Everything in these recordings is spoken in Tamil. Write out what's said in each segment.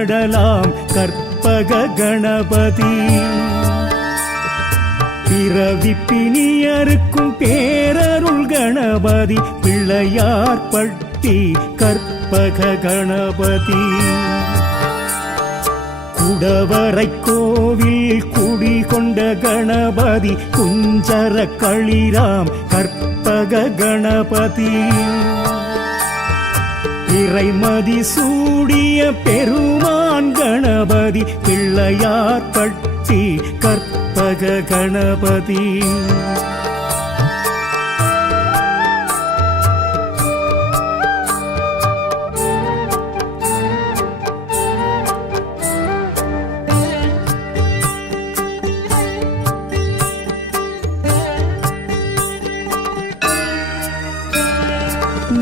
கடலாம் கற்பக கணபதி. பிறவி பிணியருக்கும் பேரருள் கணபதி பிள்ளையார் பட்டி கற்பக கணபதி. குடவரை கோவில் குடிகொண்ட கணபதி குஞ்சர களிராம் கற்பக கணபதி. இறைமதி சூடிய பெருமான் கணபதி பிள்ளையார் பட்டி கற்பக கணபதி.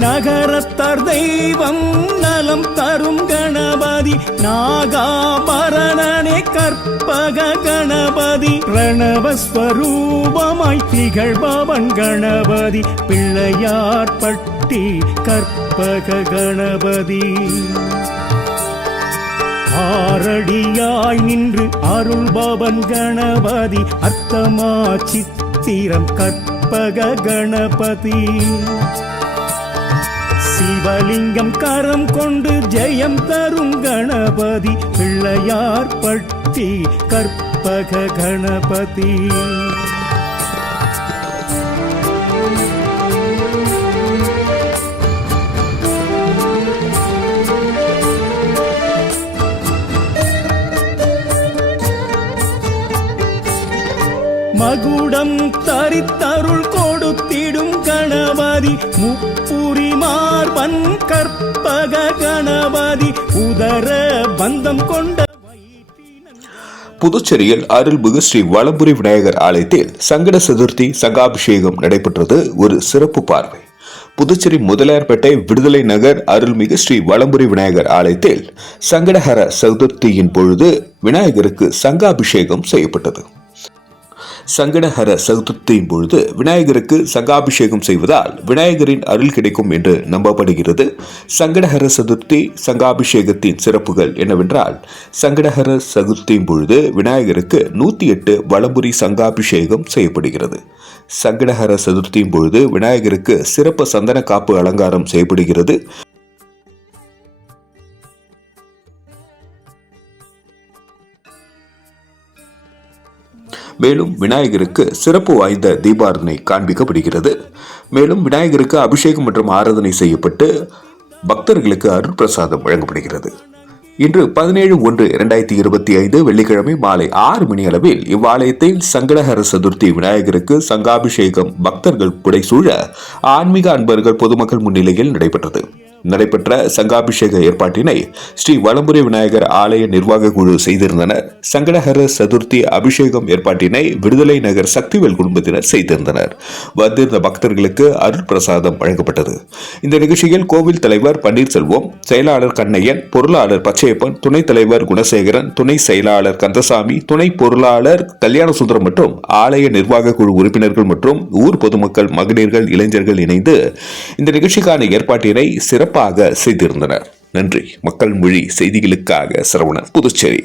நகரத்தார் தெய்வம் நலம் தரும் கணபதி. நாகாபரணனே கற்பக கணபதி. பிரணவஸ்வரூபமாய் திகழ்பவன் கணபதி. பிள்ளையார் பட்டி கற்பக கணபதி. ஆரடியாய் நின்று அருள்பவன் கணபதி. அர்த்தமா சித்திரம் கற்பக கணபதி. சிவலிங்கம் கரம் கொண்டு ஜெயம் தரும் கணபதி பிள்ளையார் பட்டி கற்பக கணபதி. மகுடம் தரித்தருள் கொடுத்தீர் கணபதி முப்புரி மார்பன் கற்பக கணபதி உதர பந்தம் கொண்ட புதுச்சேரியில் அருள்மிகு ஸ்ரீ வளம்புரி விநாயகர் ஆலயத்தில் சங்கட சதுர்த்தி சங்காபிஷேகம் நடைபெற்றது. ஒரு சிறப்பு பார்வை. புதுச்சேரி முதலியார்பேட்டை விடுதலை நகர் அருள்மிகு ஸ்ரீ வளம்புரி விநாயகர் ஆலயத்தில் சங்கடஹர சதுர்த்தியின் பொழுது விநாயகருக்கு சங்காபிஷேகம் செய்யப்பட்டது. சங்கடஹர சதுர்த்தியின் பொழுது விநாயகருக்கு சங்காபிஷேகம் செய்வதால் விநாயகரின் அருள் கிடைக்கும் என்று நம்பப்படுகிறது. சங்கடஹர சதுர்த்தி சங்காபிஷேகத்தின் சிறப்புகள் என்னவென்றால் சங்கடஹர சதுர்த்தியின் பொழுது விநாயகருக்கு நூத்தி எட்டு வளம்புரி சங்காபிஷேகம் செய்யப்படுகிறது. சங்கடஹர சதுர்த்தியின் பொழுது விநாயகருக்கு சிறப்பு சந்தன காப்பு அலங்காரம் செய்யப்படுகிறது. மேலும் விநாயகருக்கு சிறப்பு வாய்ந்த தீபாரதனை காண்பிக்கப்படுகிறது. மேலும் விநாயகருக்கு அபிஷேகம் மற்றும் ஆராதனை செய்யப்பட்டு பக்தர்களுக்கு அருட்பிரசாதம் வழங்கப்படுகிறது. இன்று பதினேழு ஒன்று இரண்டாயிரத்தி இருபத்தி ஐந்து வெள்ளிக்கிழமை மாலை ஆறு மணி அளவில் இவ்வாலயத்தில் சங்கடஹர சதுர்த்தி விநாயகருக்கு சங்காபிஷேகம் பக்தர்கள் புடைசூழ ஆன்மீக அன்பர்கள் பொதுமக்கள் முன்னிலையில் நடைபெற்றது. நடைபெற்ற சங்காபிஷேக ஏற்பாட்டினை ஸ்ரீ வலம்புரி விநாயகர் ஆலய நிர்வாக குழு செய்திருந்தனர் சங்கடஹர சதுர்த்தி அபிஷேகம் ஏற்பாட்டினை விடுதலை நகர் சக்திவேல் குடும்பத்தினர் செய்திருந்தனர். வந்திருந்த பக்தர்களுக்கு அருட்பிரசாதம் வழங்கப்பட்டது. இந்த நிகழ்ச்சியில் கோவில் தலைவர் பன்னீர்செல்வம் செயலாளர் கண்ணையன் பொருளாளர் பச்சையப்பன் துணைத் தலைவர் குணசேகரன் துணை செயலாளர் கந்தசாமி துணை பொருளாளர் கல்யாணசுந்தரம் மற்றும் ஆலய நிர்வாக குழு உறுப்பினர்கள் மற்றும் ஊர் பொதுமக்கள் மகளிர்கள் இளைஞர்கள் இணைந்து இந்த நிகழ்ச்சிக்கான ஏற்பாட்டினை சிறப்பு சிறப்பாக செய்திருந்தனர் நன்றி. மக்கள் மொழி செய்திகளுக்காக சரவணன் புதுச்சேரி.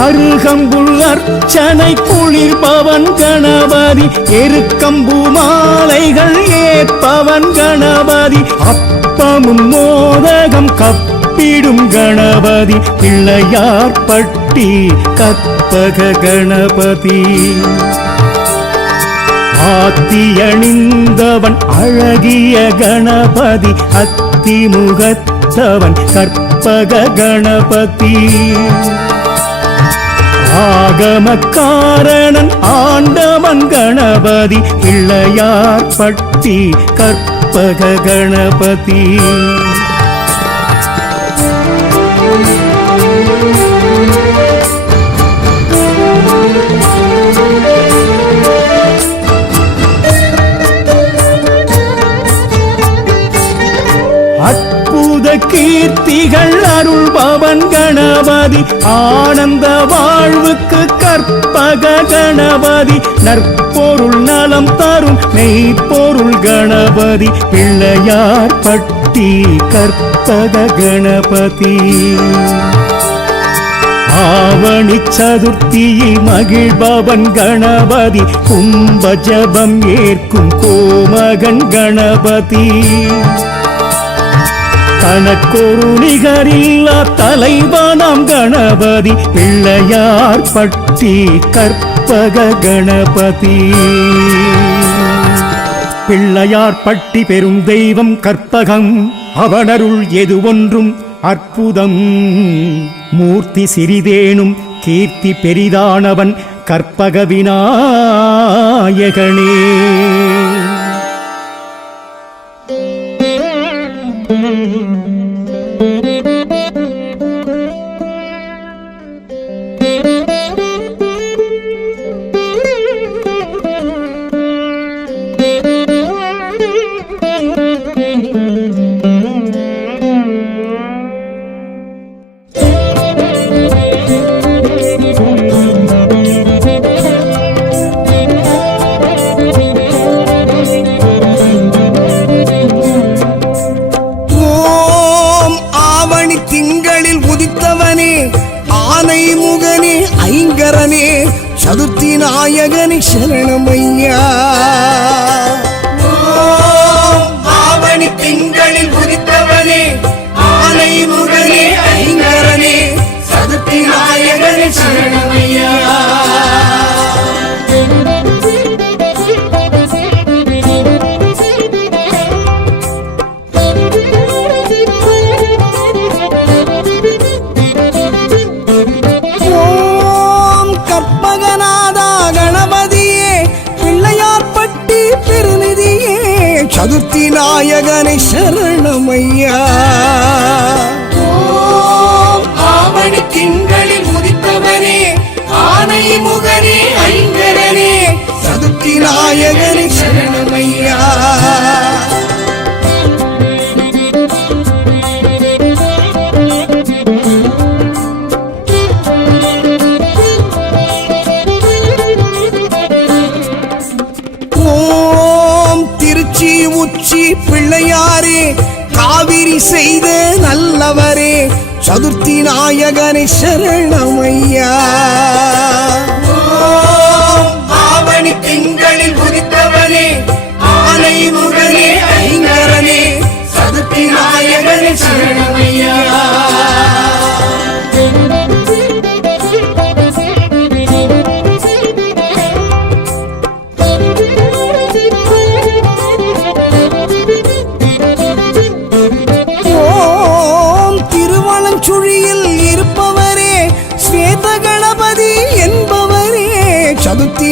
அருகம்புள் அர்ச்சனை குளிர்பவன் கணபதி எருக்கம்பு மாலைகள் ஏற்பவன் கணபதி அப்பமும் மோதகம் கப்பிடும் கணபதி பிள்ளையார் பட்டி கற்பக கணபதி. ஆத்தியணிந்தவன் அழகிய கணபதி அத்திமுகத்தவன் கற்பக கணபதி. ஆகமக்காரணன் ஆண்டவன் கணபதி பிள்ளையார் பட்டி கற்பக கணபதி. அற்புத கீர்த்திகள் அருள்பவன் கணபதி. ஆனந்த வாழ்வுக்கு கற்பக கணபதி. நற்பொருள் நலம் தரும் மெய்ப்பொருள் கணபதி. பிள்ளையார் பட்டி கற்பக கணபதி. ஆவணி சதுர்த்தியில் மகிழ்பவன் கணபதி. கும்ப ஜபம் ஏற்கும் கோமகன் கணபதி. தனக்கொரு நிகரில்லா தலைவனாம் கணபதி. பிள்ளையார் பட்டி கற்பக கணபதி. பிள்ளையார் பட்டி பெரும் தெய்வம் கற்பகம். அவனருள் எது ஒன்றும் அற்புதம். மூர்த்தி சிறிதேனும் கீர்த்தி பெரிதானவன் கற்பக விநாயகனே. சதுர்த்தி நாயகனே சதுர்த்தி நாயகனை சரணமையா? ஓம் ஆவணி திங்களில் உதித்தவனே ஆனை முகனே ஐங்கரனே சதுர்த்தி நாயகனை சரணமையா? காவிரி செய்த நல்லவரே சதுர்த்தி நாயகனை சரணமையா. ஆவணி திங்களில் உதித்தவனே ஆலை முகனே ஐங்கரனே சதுர்த்தி நாயகனை சரண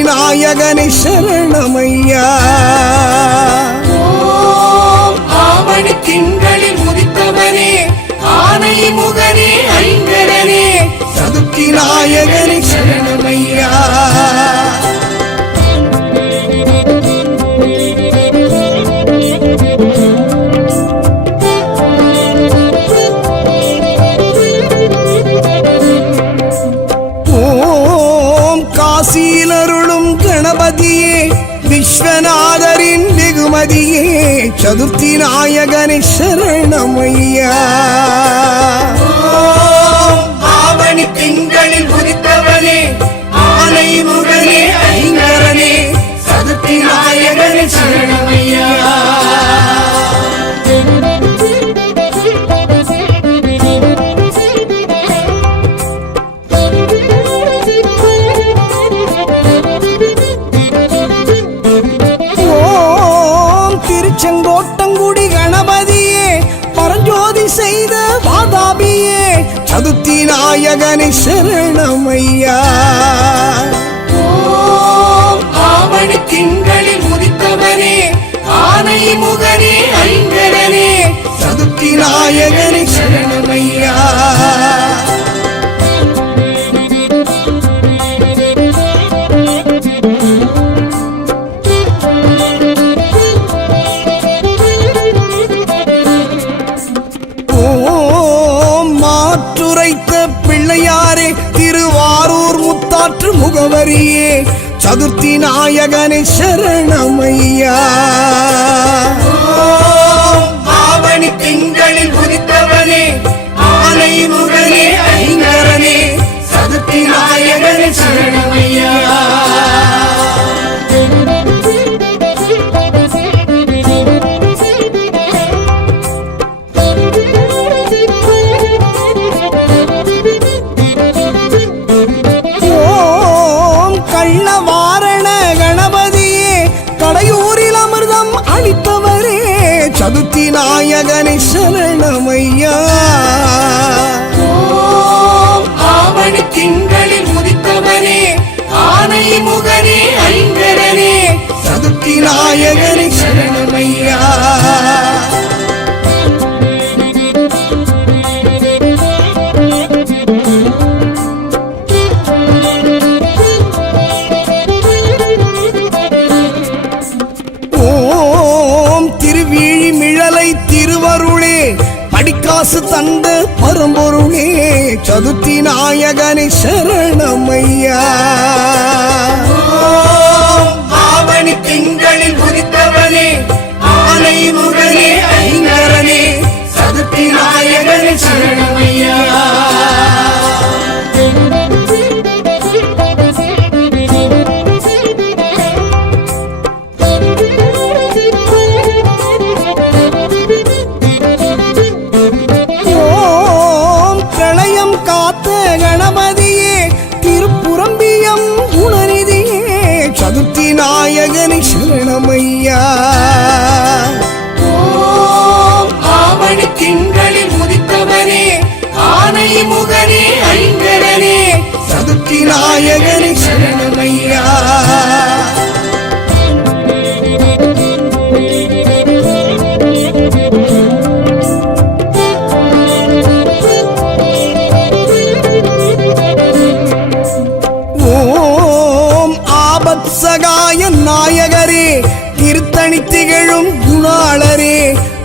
நாயகனை சரணமையா? ஆவணி திங்களில் உதித்தவனே ஆனை முகனே ஐங்கரனே. சதுர்த்தி நாயகனை சரணமையா? சதுர்த்தி நாயகனை சரணமையா நாயகனை சரணமையா? ஓம் ஆவணி திங்களில் உதித்தவனே ஆனை முகனே ஐங்கரனே சதுர்த்தி நாயகனை சரணமையா? மாற்று முகவரியே சதுர்த்தி நாயகனை சரணமையா. ஆவணி திங்களில் குதித்தவனே ஆலை முகனே விநாயகனை சரணமையா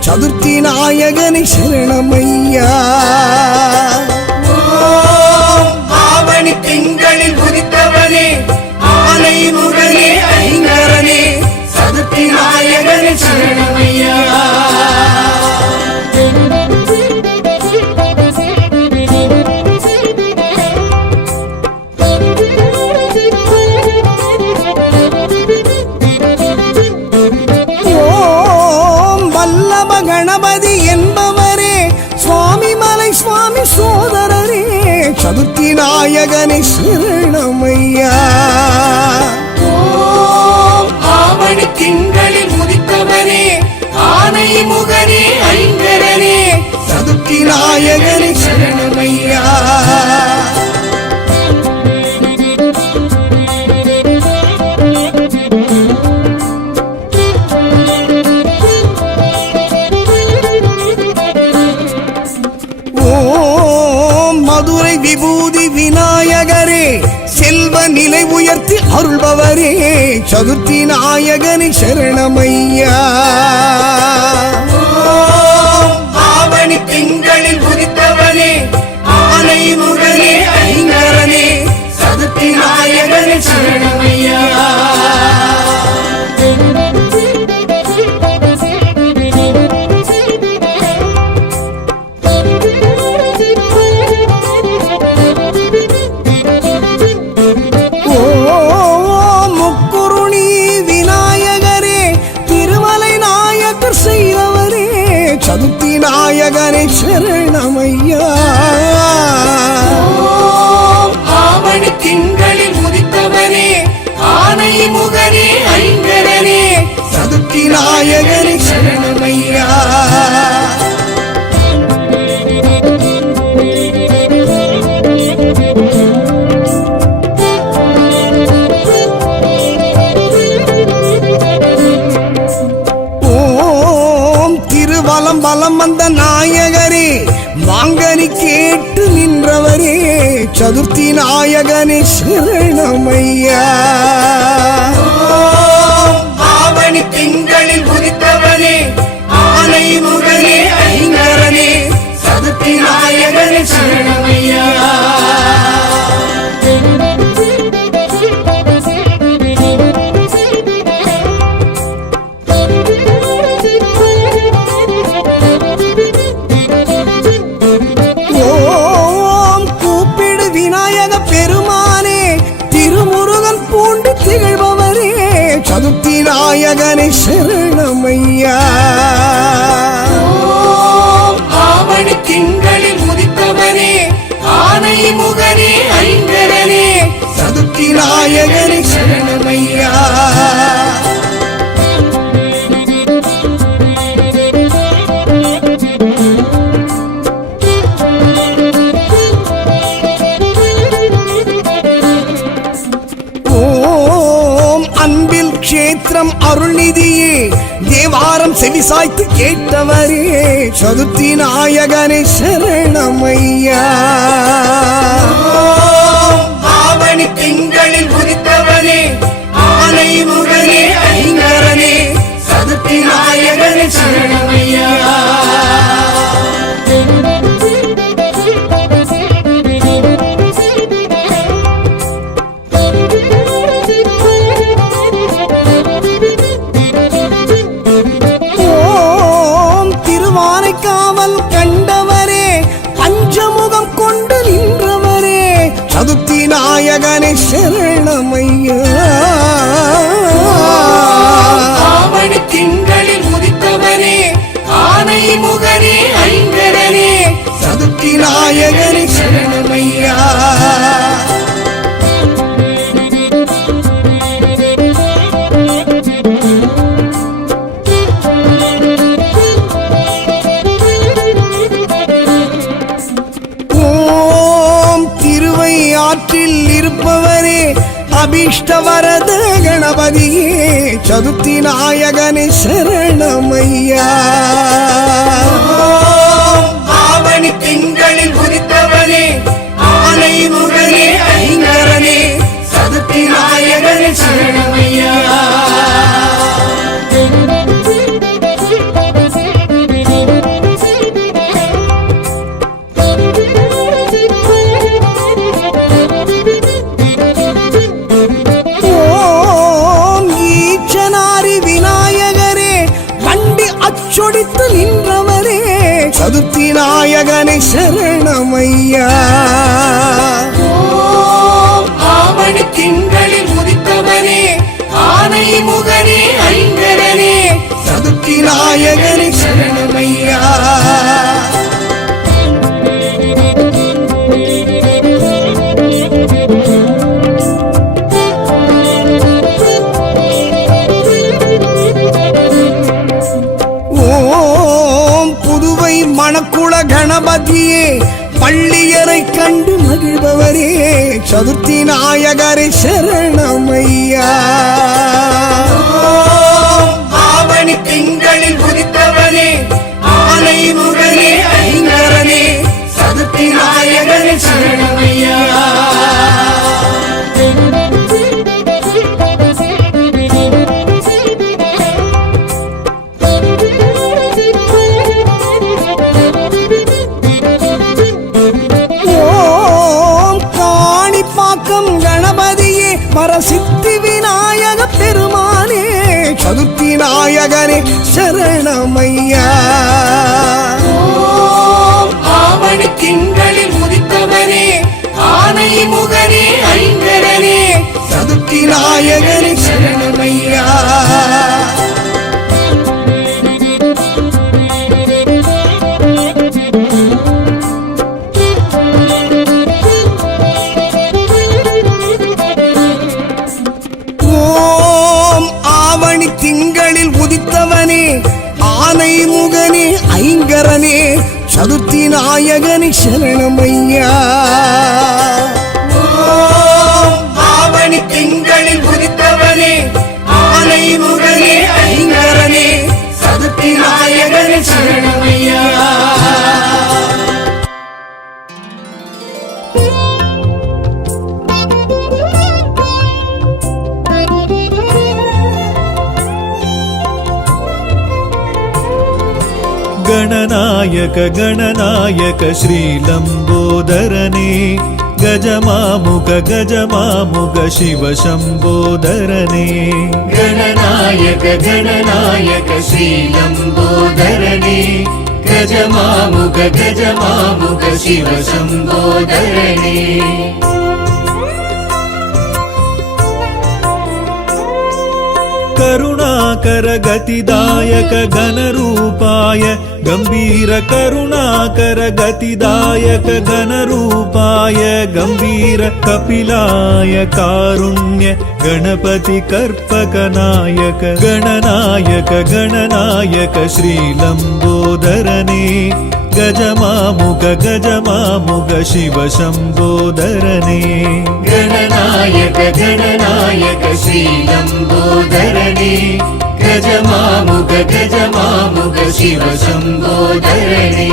சதுர்த்தி நாயகனை சரணமையா? ஆவணி திங்களில் உதித்தவனே ஆலை முகனே ஐங்கரனே சதுர்த்தி நாயகனை சரணமையா? சோதரரே சதுர்த்தி நாயகனை சரணமையா. ஆவணி திங்களில் முதித்தவனே ஆனை முகனே ஐங்கரனே. சதுர்த்தி நாயகனை சரணமையா. சங்கரே சதுர்த்தி நாயகனி சரணமையா. தேவாரம் செவிசாய்த்து கேட்டவரே சதுர்த்தி நாயகனே சரணமையா. ஆவணி திங்களில் உதித்தவனே ஆனை முகனே ஐங்கரனே சதுர்த்தி நாயகனே சரணமையா. நாயகனே சரணமையா அபிஷ்டவரத கணபதியே சதுர்த்தி நாயகனே சரணமையா கணபதியே பள்ளியரை கண்டு மகிழ்பவரே சதுர்த்தி நாயகரை சரணமையா. கணபதியே வரசித்தி விநாயக பெருமானே சதுர்த்தி நாயகரே சரணமையா. ஆவணி திங்களில் உதித்தவனே ஆனை முகனே ஐங்கரனே. சதுர்த்தி நாயகரே சங்கரனே சதுர்த்தி நாயகனி சரணமையா गणनायक श्रीलम्बोदरने गजमामुख गजमामुख शिव शम्बोधरणे गणनायक गणनायक श्रीलम्बोदरने गजमामुख गजमामुख शिव शम्भोदरने। करुणाकर गतिदायक गणरूपाय गम्भीर करुणाकर गतिदायक घनरूपाय गम्भीर कपिलाय कारुण्य गणपति कर्पकनायक गणनायक गणनायक श्रीलम्बोदरने गजमामुग गजमामुग शिव शम्बोदरने गणनायक गणनायक श्रीलम्बोदरणे गजमामुग गजमामुग शिव शम्बोदरणे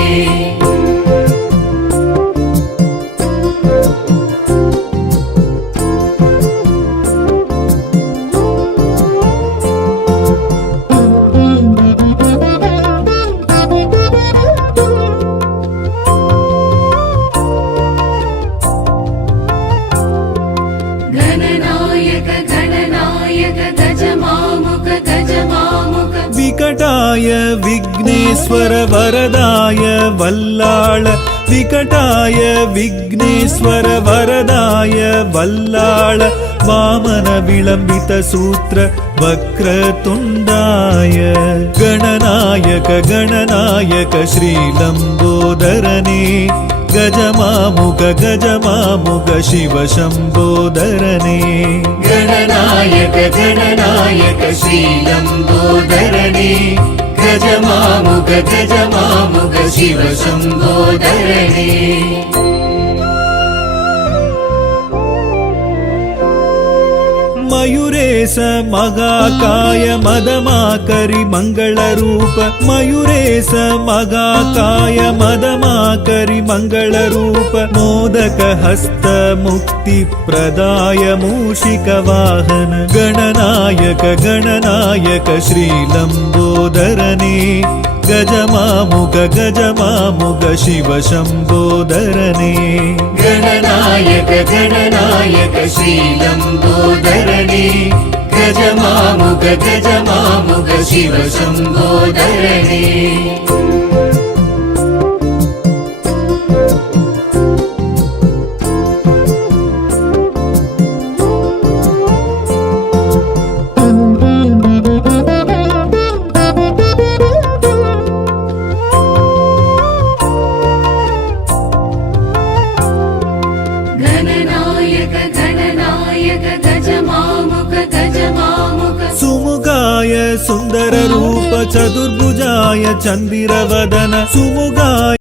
सूत्र वक्रतुण्डाय। गणनायक गणनायक श्रीलम्बोदरने गजमामुख गजमामुख शिव शम्बोधरणे गणनायक गणनायक श्रीलम्बोदरने गजमामुख गजमामुख शिव शम्बोधरणे मयूर शम्बोदरणे मयूरेश मगाकाय मदमाकरि मङ्गलरूप मयूरेश मगाकाय मदमाकरि मङ्गलरूप मोदक हस्त मुक्तिप्रदाय मूषिकवाहन गणनायक गणनायक श्रीलम्बोदरने गजमामुग गजमामुग शिव शम्बोदरने गणनायक गणनायक श्रीलम्बोदरणे गज मामुग गज मामुग शिव शम्बोदी చంద్రరూప చతుర్భుజాయ చందిరవదన సుముగాయ